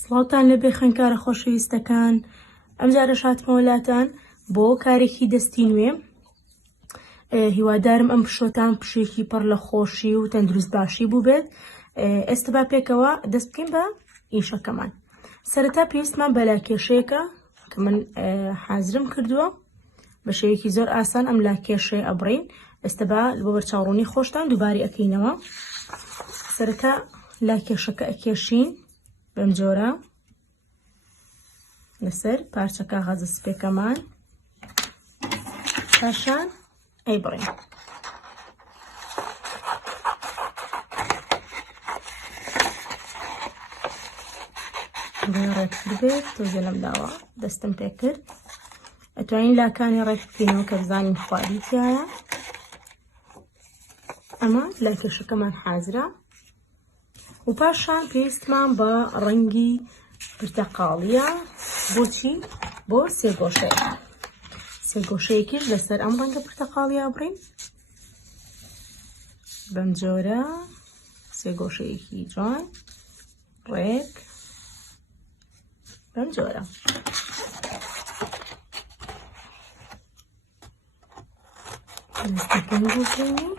سڵاوتان لەبێ خوێندکارە خۆشەویستەکان، ئەم جارە هاتمەوەلاتان بۆ کارێکی دەستی نوێ. هیوادارم ئەم پشۆتان پشێکی پڕ لە خۆشی و تەندروست باشی بوو بێت. ئێستا با پێکەوە دەست بکەین بە ئیشەکەمان. سەرەتا پێویستمان بە لاکێشەیەکە کە من حازرم کردووە بە شێوەیەکی زۆر ئاسان ئەم لاکێشەیە ئەبڕین. ئێستا با بۆ بەرچاوڕوونی خۆشتان دووباری ئەکەینەوە. سەرەتا لاکێشەکە ئەکێشین بەم جۆرە لەسەر پارچە کاغەزە سپێکەمان، پاشان ئەیبڕین. ڕێکتر بێت تۆزە لەم داوە دەستم پێ کرد. ئەتوانین لاکانی ڕێک بکەینەوە کە بزانین خواری تایە. ئەمە لاکێشەکەمان حازرە و پاشان پێویستمان بە ڕەنگی پرتەقاڵیە. بۆچی؟ بۆ سێگۆشەیە. سێگۆشەیەکیش لەسەر ئەم ڕەنگە پرتەقاڵیە بڕین بەم جۆرە. سێگۆشەیەکی جوان ڕێک بەم جۆرە. دەستەکەم بۆکەین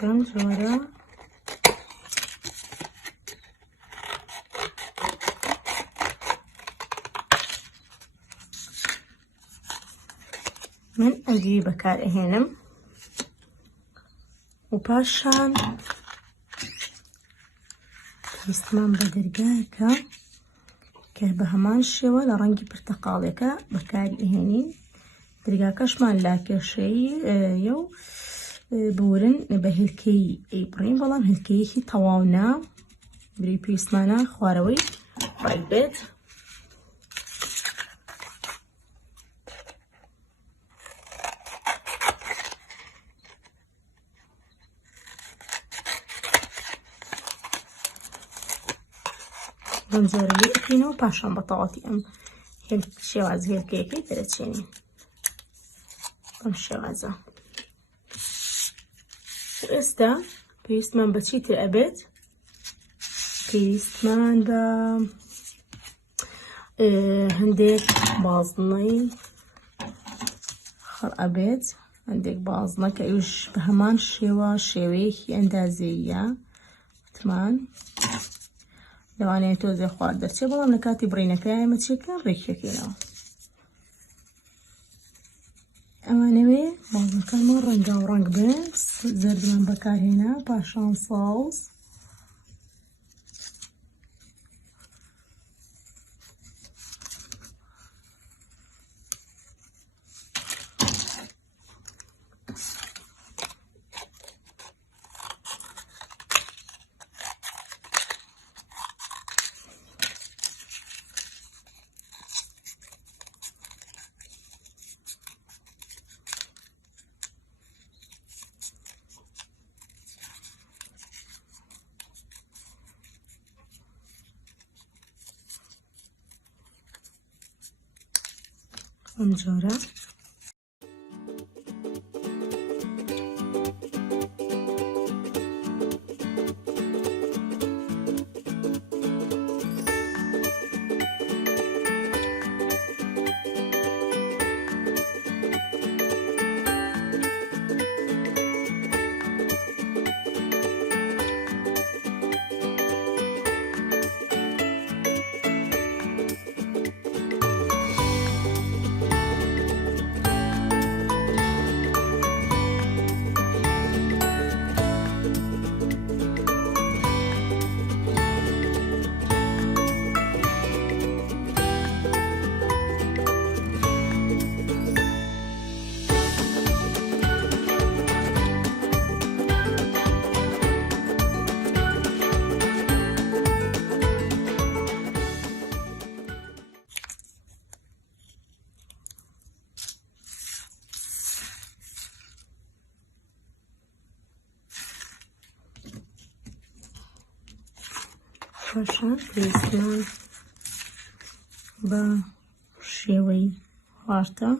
بەم جۆرە. من ئەنگی بەکار ئەهێنم و پاشان پێویستمان بە دەرگایەکە کە بە هەمان شێوە لە ڕەنگی پرتەقاڵێکە بەکاری ئەهێنین. دەرگاکەشمان لاکێشەیە و بورن بە هێلکەی ئەیبڕین، بەڵام هێلکەیەکی تەواو نا. بری پێویستمانە خوارەوەی ڕێک بێت. بەم جۆرە لێ ئەکەینەوە، پاشان بە تەواوەتی ئەم شێواز هێلکەیەکەی دەرەچێنین بەم شێوازە. ئێستا پێویستمان بە چی تر ئەبێت؟ پێویستمان بە هەندێک بازنەی خڕ ئەبێت، هەندێک بازنە کە ئەوش بە هەمان شێوە شێوەیەکی ئەندازەییە. وتمان لەوانەیە تۆزێ خوار دەرچێت، بەڵام لە کاتی بڕینەکە ئێمە چێکەکەین ڕێکیەکەینەوە. ئەوانەوێ بازنەکانمان ڕەنگاوڕەنگ بێ، زەردمان بەکارهێنا، پاشان ساوز بەم جۆرە. پاشان پێویستمان بە شێوەی وارتە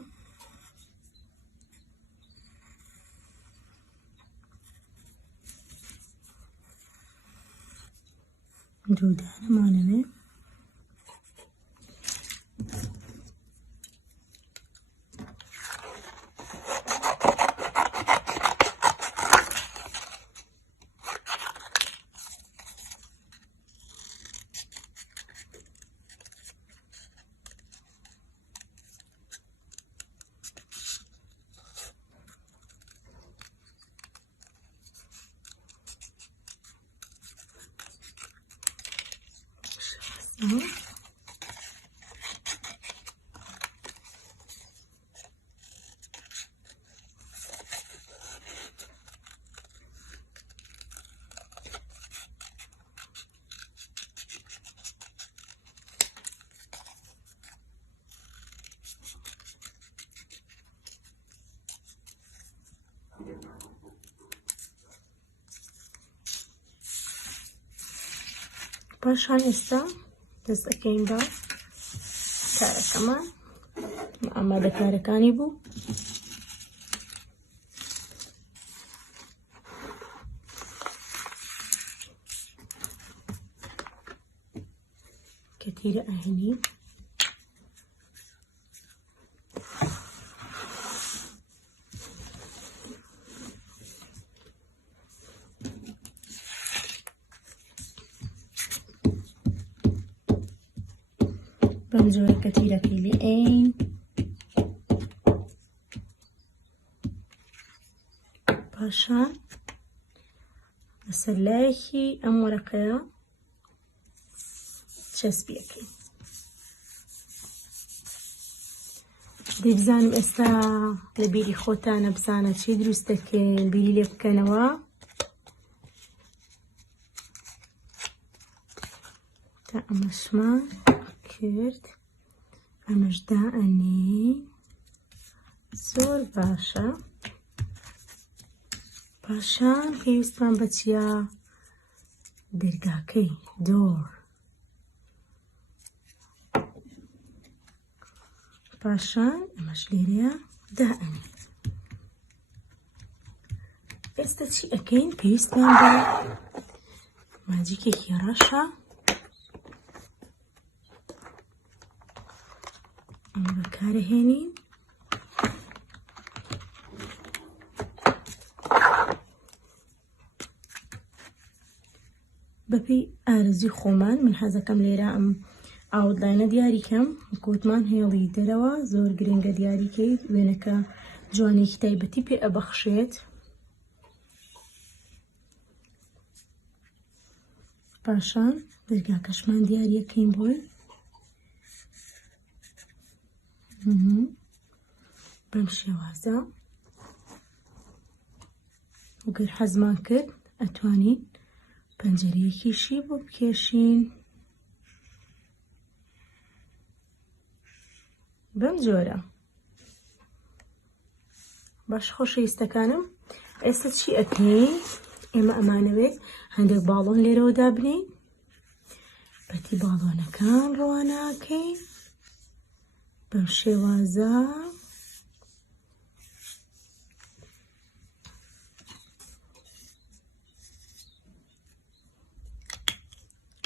دوودانەمانەوێ پاشان ئێستا دەست دەکەین بە کارەکەمان ئامادە کارەکانی بوو کە تیرە ئاهێنی بەم جۆرە کە تیرەکەی لێ ئەین پاشان لەسەر لایەکی ئەم وەرەقەیە چەسبیەکەین دەیبزانم ئێستا لە بیری خۆتانە بزانە چی دروست دەکەین بیری لێ بکەنەوە تا ئەمەشمان کرد ئەمەش دائەنی زۆر باشە پاشان پێویستمان بە چیە دەرگاکەی دۆر پاشان ئەمەش لێرەیە دائەنی ئێستا چی ئەکەین پێویستمان بە ماجیکێکی ڕەشە ئەمە بەکارەهێنین بەپێی ئارەزوی خۆمان من حەزەکەم لێرە ئەم ئاوتلاینە دیاریکەم گوتمان هێڵی دەرەوە زۆر گرنگە دیاریکەیت وێنەکە جوانێکی تایبەتی پێ ئەبەخشێت پاشان دەرگاکەشمان دیاریەکەین بۆی بەم شێوازە وەگەر حەزمان کرد ئەتوانین پەنجەرەیەکیشی بۆ بکێشین بەم جۆرە باش خۆشەویستەکانم ئێستا چی ئەکەین ئێمە ئەمانەوێت هەندێک باڵۆن لێرەوە دابنین بەتی باڵۆنەکان ڕەوانەکەین بەم شێوازە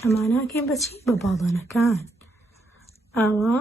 ئەمانەکەین بەچی بە باڵۆنەکان ئاوا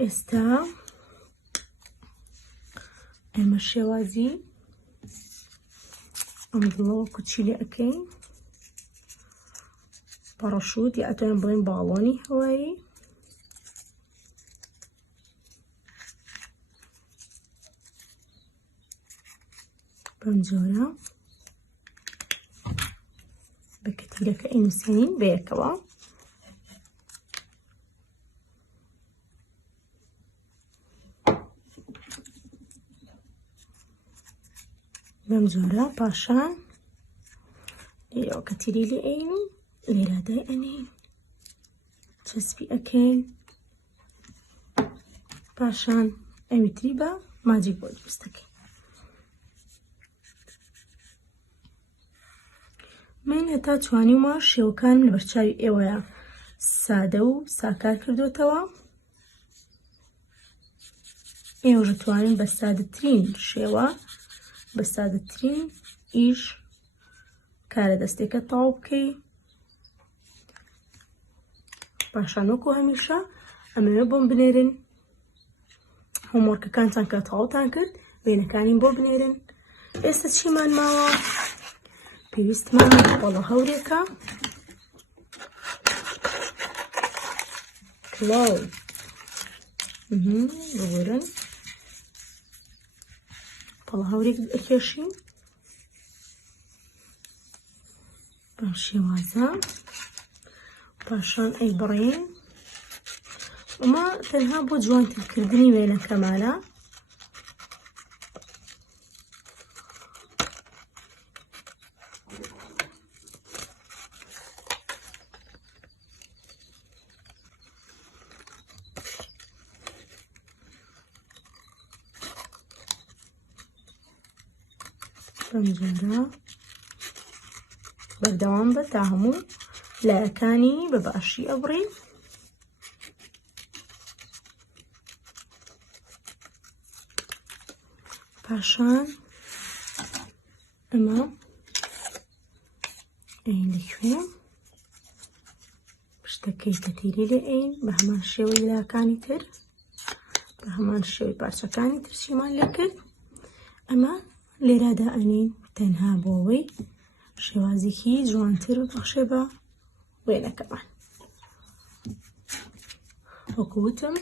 ئێستا ئێمە شێوازی ئەم دڵەوە کوچیلە ئەەکەین پەڕەشوت یا ئەتوانین بڵێن باڵۆنی هەوایی بەم جۆرە بیرەکە ئەینووسێنین بەیەکەوە. بەم جۆرە پاشان ئێرەوە کە تیری لێ ئەین و لێرادای ئەنێن چەسپی ئەکەین. پاشان ئەویتری بە ماجێک بۆ دروست دەکەین. من هەتا توانیومە شێوەکانم لە بەرچاوی ئێوەیە سادە و ساکار کردوتەوە. ئێوەش دەتوانین بە سادەترین شێوە بە سادەترین ئیش کارە دەستێکە تەواو بکەی. پاشان وەکو هەمیشە ئەمەوێ بۆم بنێرن هۆموەرکەکانتان کە تەواوتان کرد وێنەکانین بۆ بنێرن. ئێستا چیمان ماوە؟ پێویستمان پەڵە هەورێکە کڵاو بگۆرن پەڵە هەورێک ئەکێشین بەم شێوازە. پاشان ئەیبڕین. ئەمە تەنها بۆ جوانترکردنی وێنەکەمانە. بەم جۆرە بەردەوام بە تا هەموو لایەکانی بە باشی ئەبڕین. پاشان ئەمە ئەین لەکوێ پشتەکەی کە تیری لێ ئەین بە هەمان شێوەی لایەکانی تر بە هەمان شێوەی پارچەکانی تر چیمان لێ کرد. ئەمە لێرادا ئەنین تەنها بۆ ئەوەی شێوازێکی جوانتر ببەخشێ بە وێنەکەمان. وەکو وتم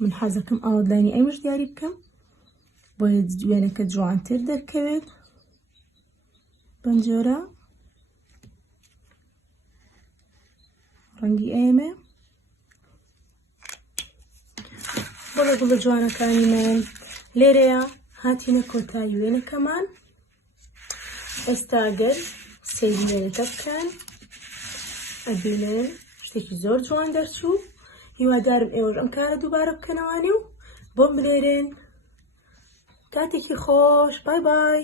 من حەزەکەم ئاوەدانی ئەمیش دیاری بکەم بۆیە وێنەکە جوانتر دەرکەوێت. بەم جۆرە ڕەنگی ئێمە بۆڵە گوڵە جوانەکانی من لێرەیە هاتینە کۆتایی وێنەکەمان. ئێستا ئەگەر سەیری وێنەکە بکەن ئەبینن شتێکی زۆر جوان دەرچوو. هیوادارم ئێوەش ئەم کارە دووبارە بکەنەوانی و بۆم بنێرن. کاتێکی خۆش. بای بای.